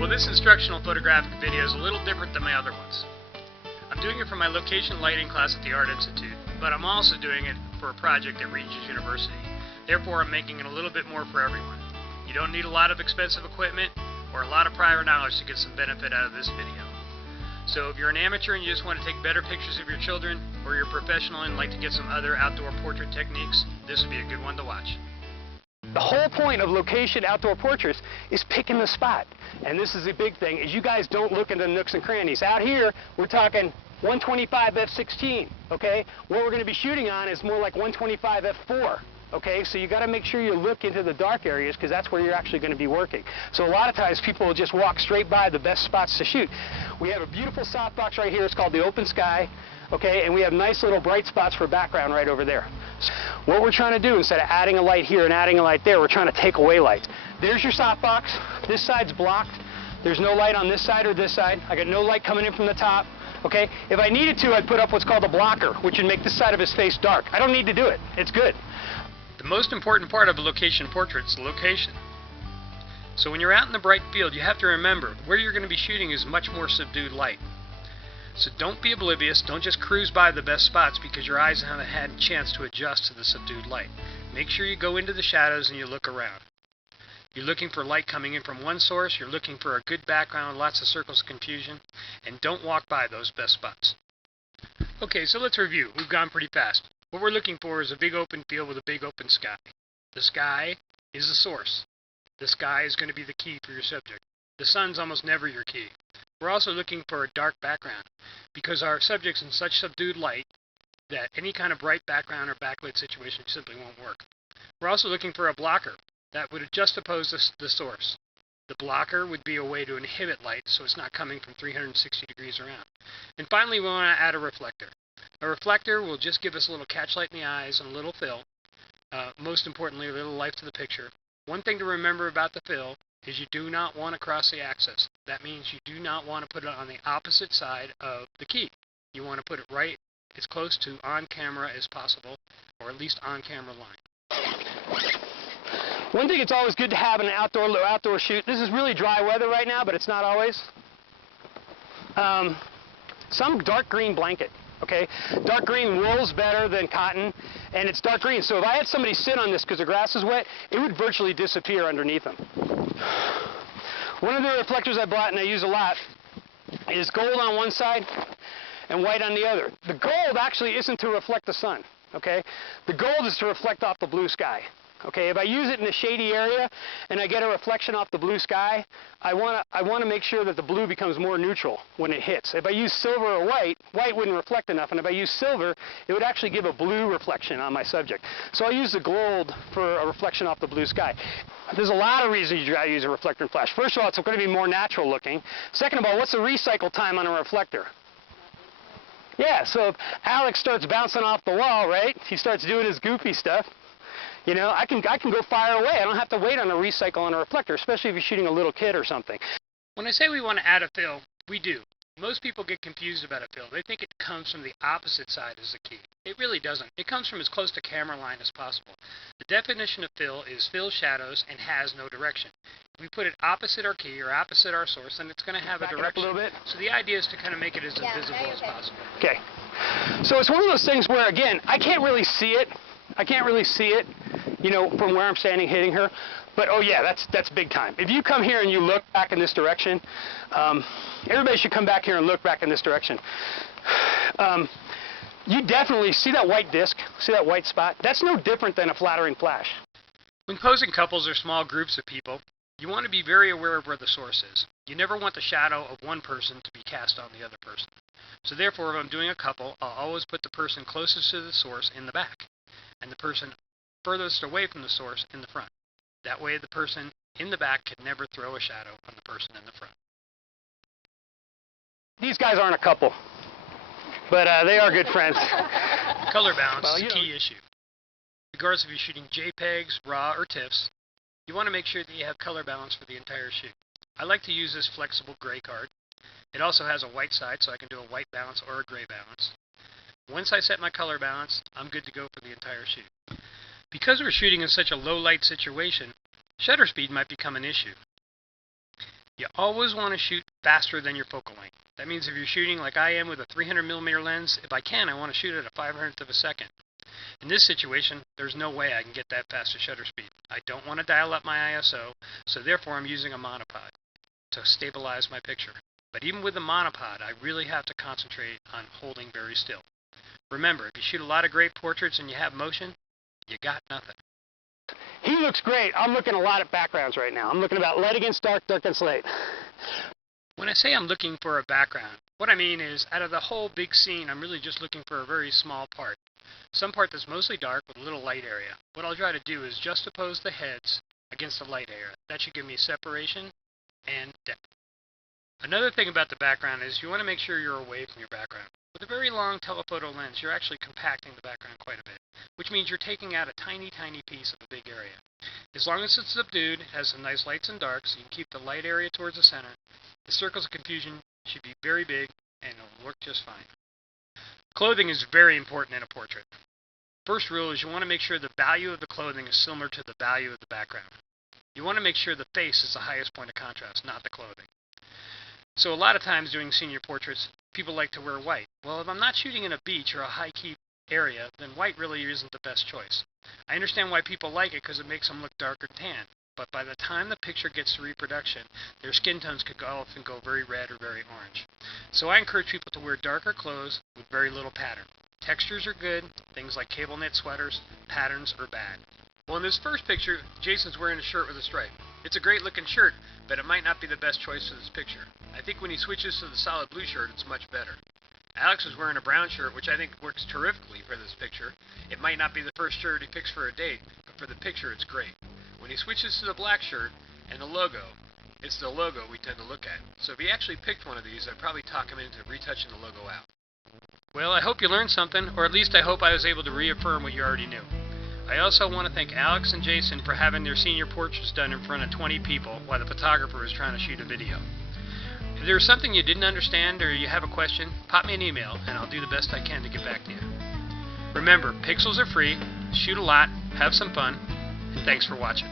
Well, this instructional photographic video is a little different than my other ones. I'm doing it for my location lighting class at the Art Institute, but I'm also doing it for a project at Regis University. Therefore, I'm making it a little bit more for everyone. You don't need a lot of expensive equipment or a lot of prior knowledge to get some benefit out of this video. So if you're an amateur and you just want to take better pictures of your children, or you're a professional and like to get some other outdoor portrait techniques, this would be a good one to watch. The whole point of location outdoor portraits is picking the spot. And this is a big thing, is you guys don't look into nooks and crannies. Out here, we're talking 125 f/16, okay? What we're going to be shooting on is more like 125 f/4. Okay, so you got to make sure you look into the dark areas because that's where you're actually going to be working. So a lot of times people will just walk straight by the best spots to shoot. We have a beautiful softbox right here. It's called the Open Sky. Okay, and we have nice little bright spots for background right over there. So what we're trying to do, instead of adding a light here and adding a light there, we're trying to take away lights. There's your softbox. This side's blocked. There's no light on this side or this side. I got no light coming in from the top. Okay, if I needed to, I'd put up what's called a blocker, which would make this side of his face dark. I don't need to do it. It's good. The most important part of a location portrait is the location. So when you're out in the bright field, you have to remember where you're going to be shooting is much more subdued light. So don't be oblivious, don't just cruise by the best spots because your eyes haven't had a chance to adjust to the subdued light. Make sure you go into the shadows and you look around. You're looking for light coming in from one source, you're looking for a good background, lots of circles of confusion, and don't walk by those best spots. Okay, so let's review. We've gone pretty fast. What we're looking for is a big open field with a big open sky. The sky is the source. The sky is going to be the key for your subject. The sun's almost never your key. We're also looking for a dark background because our subject's in such subdued light that any kind of bright background or backlit situation simply won't work. We're also looking for a blocker that would juxtapose the source. The blocker would be a way to inhibit light so it's not coming from 360 degrees around. And finally, we want to add a reflector. A reflector will just give us a little catchlight in the eyes and a little fill. Most importantly, a little life to the picture. One thing to remember about the fill is you do not want to cross the axis. That means you do not want to put it on the opposite side of the key. You want to put it right as close to on camera as possible, or at least on camera line. One thing it's always good to have in an outdoor shoot, this is really dry weather right now, but it's not always, some dark green blanket. Okay, dark green wool's better than cotton, and it's dark green. So if I had somebody sit on this because the grass is wet, it would virtually disappear underneath them. One of the reflectors I bought and I use a lot is gold on one side and white on the other. The gold actually isn't to reflect the sun. Okay, the gold is to reflect off the blue sky. Okay, if I use it in a shady area and I get a reflection off the blue sky, I want to make sure that the blue becomes more neutral when it hits. If I use silver or white, white wouldn't reflect enough, and if I use silver, it would actually give a blue reflection on my subject. So I use the gold for a reflection off the blue sky. There's a lot of reasons you gotta use a reflector and flash. First of all, it's going to be more natural looking. Second of all, what's the recycle time on a reflector? Yeah, so if Alex starts bouncing off the wall, right, he starts doing his goofy stuff, you know, I can go fire away. I don't have to wait on a recycle on a reflector, especially if you're shooting a little kid or something. When I say we want to add a fill, we do. Most people get confused about a fill. They think it comes from the opposite side as the key. It really doesn't. It comes from as close to camera line as possible. The definition of fill is fill shadows and has no direction. If we put it opposite our key or opposite our source, then it's going to have a direction. Back it up a little bit. So the idea is to kind of make it as invisible as possible. Okay. So it's one of those things where, again, I can't really see it. You know, from where I'm standing hitting her. But oh yeah, that's big time. If you come here and you look back in this direction, everybody should come back here and look back in this direction. You definitely see that white disc, see that white spot? That's no different than a flattering flash. When posing couples or small groups of people, you want to be very aware of where the source is. You never want the shadow of one person to be cast on the other person. So therefore, if I'm doing a couple, I'll always put the person closest to the source in the back, and the person furthest away from the source in the front. That way the person in the back can never throw a shadow on the person in the front. These guys aren't a couple, but they are good friends. Color balance is a key issue. Regardless if you're shooting JPEGs, RAW, or TIFFs, you want to make sure that you have color balance for the entire shoot. I like to use this flexible gray card. It also has a white side, so I can do a white balance or a gray balance. Once I set my color balance, I'm good to go for the entire shoot. Because we're shooting in such a low light situation, shutter speed might become an issue. You always want to shoot faster than your focal length. That means if you're shooting like I am with a 300mm lens, if I can, I want to shoot at a 5/100th of a second. In this situation, there's no way I can get that faster shutter speed. I don't want to dial up my ISO, so therefore I'm using a monopod to stabilize my picture. But even with the monopod, I really have to concentrate on holding very still. Remember, if you shoot a lot of great portraits and you have motion, you got nothing. He looks great. I'm looking a lot at backgrounds right now. I'm looking about light against dark, dark against light. When I say I'm looking for a background, what I mean is out of the whole big scene, I'm really just looking for a very small part. Some part that's mostly dark with a little light area. What I'll try to do is juxtapose the heads against the light area. That should give me separation and depth. Another thing about the background is you want to make sure you're away from your background. With a very long telephoto lens, you're actually compacting the background quite a bit, which means you're taking out a tiny, tiny piece of a big area. As long as it's subdued, has some nice lights and darks, you can keep the light area towards the center. The circles of confusion should be very big, and it'll work just fine. Clothing is very important in a portrait. First rule is you want to make sure the value of the clothing is similar to the value of the background. You want to make sure the face is the highest point of contrast, not the clothing. So a lot of times doing senior portraits, people like to wear white. Well, if I'm not shooting in a beach or a high-key area, then white really isn't the best choice. I understand why people like it because it makes them look dark or tan. But by the time the picture gets to reproduction, their skin tones could often go very red or very orange. So I encourage people to wear darker clothes with very little pattern. Textures are good, things like cable knit sweaters, patterns are bad. Well, in this first picture, Jason's wearing a shirt with a stripe. It's a great looking shirt, but it might not be the best choice for this picture. I think when he switches to the solid blue shirt, it's much better. Alex is wearing a brown shirt, which I think works terrifically for this picture. It might not be the first shirt he picks for a date, but for the picture, it's great. When he switches to the black shirt and the logo, it's the logo we tend to look at. So if he actually picked one of these, I'd probably talk him into retouching the logo out. Well, I hope you learned something, or at least I hope I was able to reaffirm what you already knew. I also want to thank Alex and Jason for having their senior portraits done in front of 20 people while the photographer was trying to shoot a video. If there's something you didn't understand or you have a question, pop me an email and I'll do the best I can to get back to you. Remember, pixels are free, shoot a lot, have some fun, and thanks for watching.